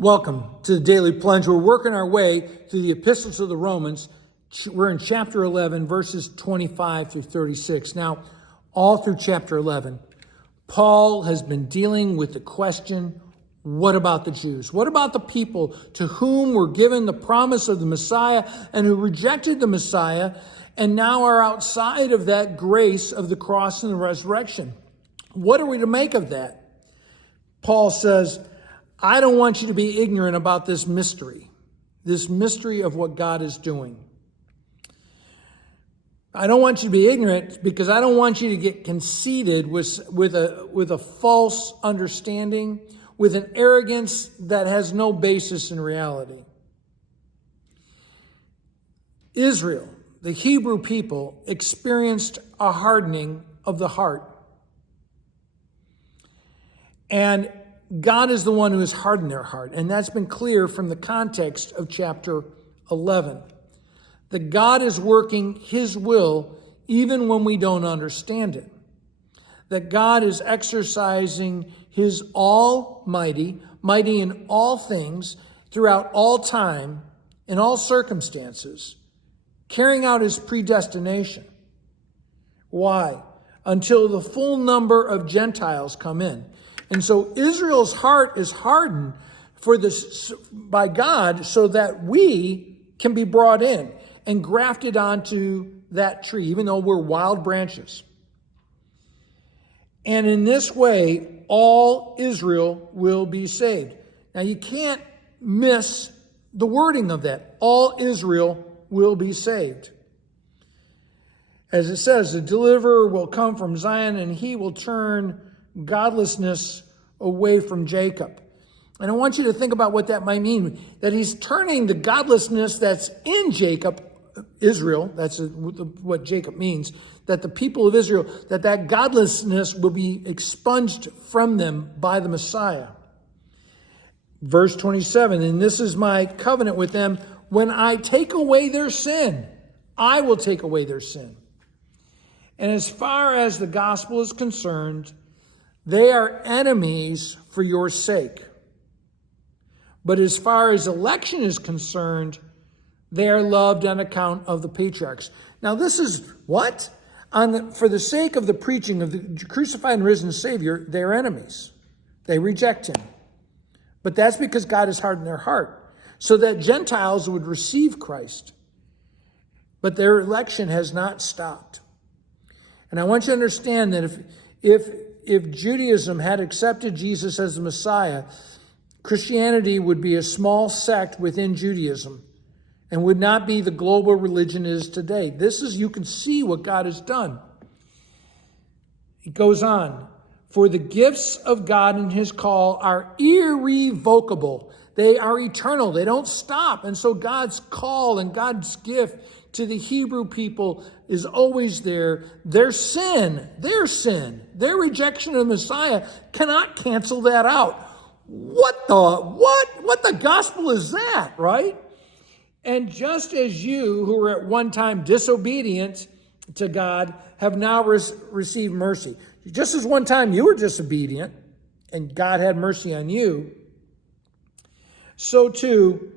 Welcome to the Daily Plunge. We're working our way through the epistles of the Romans. We're in chapter 11, verses 25 through 36. Now, all through chapter 11, Paul has been dealing with the question, what about the Jews? What about the people to whom were given the promise of the Messiah and who rejected the Messiah and now are outside of that grace of the cross and the resurrection? What are we to make of that? Paul says, I don't want you to be ignorant about this mystery of what God is doing. I don't want you to be ignorant because I don't want you to get conceited with a false understanding, with an arrogance that has no basis in reality. Israel, the Hebrew people, experienced a hardening of the heart. And God is the one who has hardened their heart. And that's been clear from the context of chapter 11. That God is working his will even when we don't understand it. That God is exercising his almighty, mighty in all things, throughout all time, in all circumstances, carrying out his predestination. Why? Until the full number of Gentiles come in. And so Israel's heart is hardened by God so that we can be brought in and grafted onto that tree, even though we're wild branches. And in this way, all Israel will be saved. Now you can't miss the wording of that. All Israel will be saved. As it says, the deliverer will come from Zion and he will turn godlessness away from Jacob. And I want you to think about what that might mean, that he's turning the godlessness that's in Jacob, Israel, that's what Jacob means, that the people of Israel, that godlessness will be expunged from them by the Messiah. Verse 27, and this is my covenant with them, when I take away their sin, I will take away their sin. And as far as the gospel is concerned, they are enemies for your sake. But as far as election is concerned, they are loved on account of the patriarchs. Now this is what? For the sake of the preaching of the crucified and risen Savior, they are enemies. They reject him. But that's because God has hardened their heart, so that Gentiles would receive Christ. But their election has not stopped. And I want you to understand that if Judaism had accepted Jesus as the Messiah, Christianity would be a small sect within Judaism and would not be the global religion it is today. You can see what God has done. It goes on. For the gifts of God and his call are irrevocable. They are eternal. They don't stop. And so God's call and God's gift to the Hebrew people is always there. Their sin, their rejection of the Messiah cannot cancel that out. What the gospel is that, right? And just as you, who were at one time disobedient to God, have now received mercy. Just as one time you were disobedient and God had mercy on you, so too,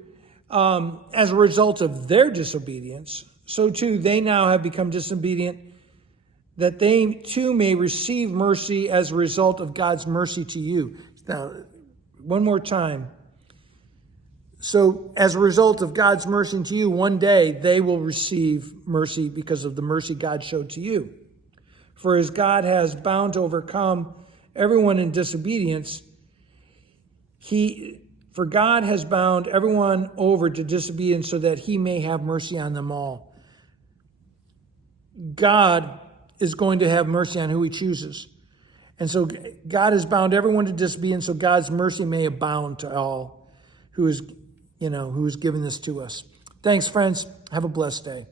as a result of their disobedience, so too they now have become disobedient, that they too may receive mercy as a result of God's mercy to you. Now, one more time. So as a result of God's mercy to you, one day they will receive mercy because of the mercy God showed to you. For as God has bound to overcome everyone in disobedience, for God has bound everyone over to disobedience so that he may have mercy on them all. God is going to have mercy on who he chooses. And so God has bound everyone to disobedience so God's mercy may abound to all who is given this to us. Thanks, friends. Have a blessed day.